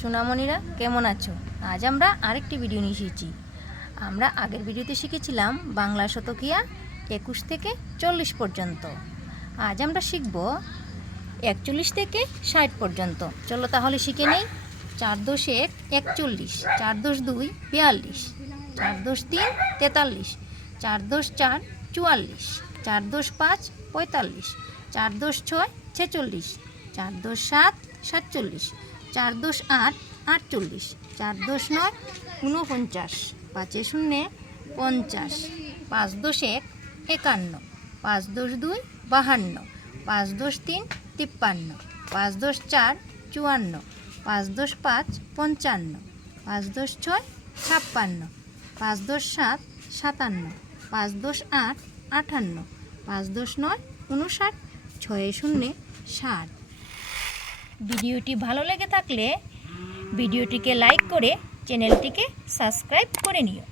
সোনামণিরা, কেমন আছো? আজ আমরা আরেকটি ভিডিও নিয়ে এসেছি। আমরা আগের ভিডিওতে শিখেছিলাম বাংলা শতকিয়া একুশ থেকে চল্লিশ পর্যন্ত। আজ আমরা শিখব একচল্লিশ থেকে ষাট পর্যন্ত। চলো তাহলে শিখে নেই। চার দশ এক, একচল্লিশ। চার দশ দুই, বিয়াল্লিশ। চার দশ তিন, তেতাল্লিশ। চার দশ চার, চুয়াল্লিশ। চার দশ পাঁচ, পঁয়তাল্লিশ। চার দশ ছয়, ছেচল্লিশ। চার দশ সাত, সাতচল্লিশ। চার দশ আট, আটচল্লিশ। চার দশ নয়, ঊনপঞ্চাশ। পাঁচে শূন্যে, পঞ্চাশ। পাঁচ দশ এক, একান্ন। পাঁচ দশ দুই, বাহান্ন। পাঁচ দশ তিন, তিপ্পান্ন। পাঁচ দশ চার, চুয়ান্ন। পাঁচ দশ পাঁচ, পঞ্চান্ন। পাঁচ দশ ছয়, ছাপ্পান্ন। পাঁচ দশ সাত, সাতান্ন। পাঁচ দশ আট আটান্ন পাঁচ দশ নয় উনষাট ছয় শূন্যে ষাট। ভিডিওটি ভালো লেগে থাকলে ভিডিওটিকে লাইক করে চ্যানেলটিকে সাবস্ক্রাইব করে নিও।